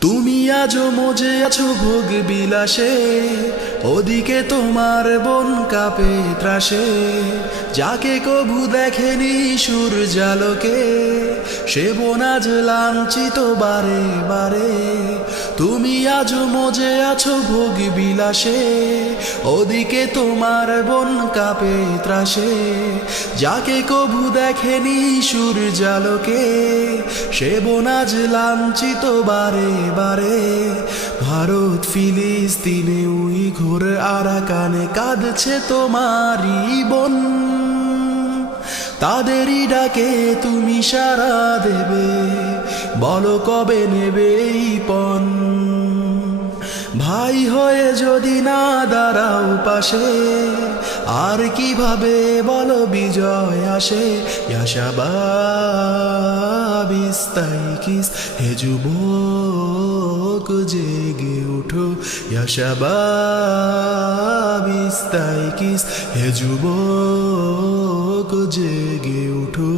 তুমি আজ মজে আছো ভোগ বিলাসে, ওদিকে তোমার বন কাপে ত্রাসে। যাকে কভু দেখেনি সুর জালকে সে বোন আজ লাঞ্ছিত বারে বারে। তুমি আজ মজে আছো ভোগ বিলাসে ওদিকে তোমার বন কাপে ত্রাসে। যাকে কভু দেখেনি সুর জালকে সে বনাজ লাঞ্ছিত বারে বারে। ভারত, ফিলিস্তিনে উই ঘোর আরাকানে কাঁদছে তোমারই বন। তাদেরই ডাকে তুমি সারা দেবে। বলো কবে নেবে এই পণ? ভাই হয়ে যদি না দাঁড়াও পাশে, আর কীভাবে বলো বিজয় আসে? ইয়াশাবাবিস্তাই কিস, হে যুবক জেগে উঠো। ইয়াশাবাবিস্তাই কিস, হে যুবক জেগে উঠো।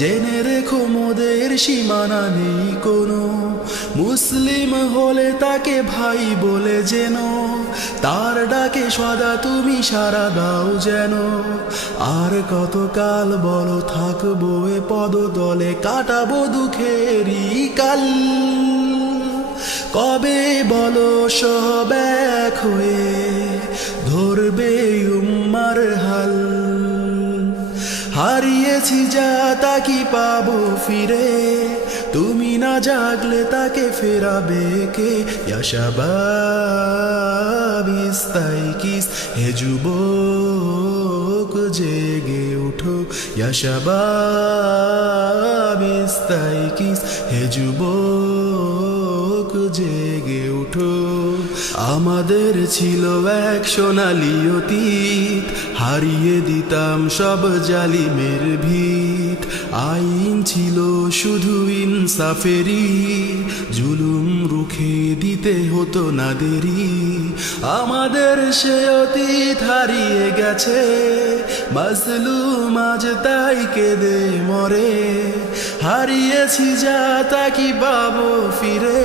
জেনে রেখো মোদের সীমানা নেই কোনো। মুসলিম হলে তাকে ভাই বলে যেন তার ডাকে সদা তুমি সারা দাও যেন। আর কতকাল বলো থাকব এ পদতলে, কাটাবো দুঃখেরই কাল। কবে বলো সব এক হয়ে ধরবে উম্মার হাল? হারিয়েছি যা তা কি পাবো ফিরে? তুমি না জাগলে তাকে ফেরাবে কে? ইয়াশাবাবিস্তাই কিস। হে যুবক, জেগে উঠো। ইয়াশাবাবিস্তাই কিস। হে যুবক, জেগে উঠো। আমাদের ছিল এক সোনালি অতীত, হারিয়ে দিতাম সব জালিমের ভিত। আইন ছিল শুধু ইনসাফেরি জুলুম রুখে দিতে হতো না দেরি আমাদের সে অতীত হারিয়ে গেছে, মাজলুম আজ তাই কেঁদে মরে। হারিয়েছি যা তা কি পাবো ফিরে?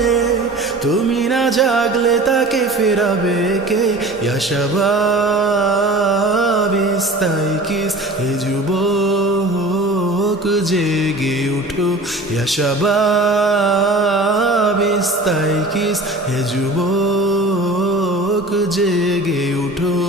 তুমি না জাগলে তাকে ফেরাবে কে? ইয়াশাবাবিস্তাই কিস, হে যুবক জেগে উঠো। ইয়াশাবাবিস্তাই কিস, হে যুবক জেগে উঠো।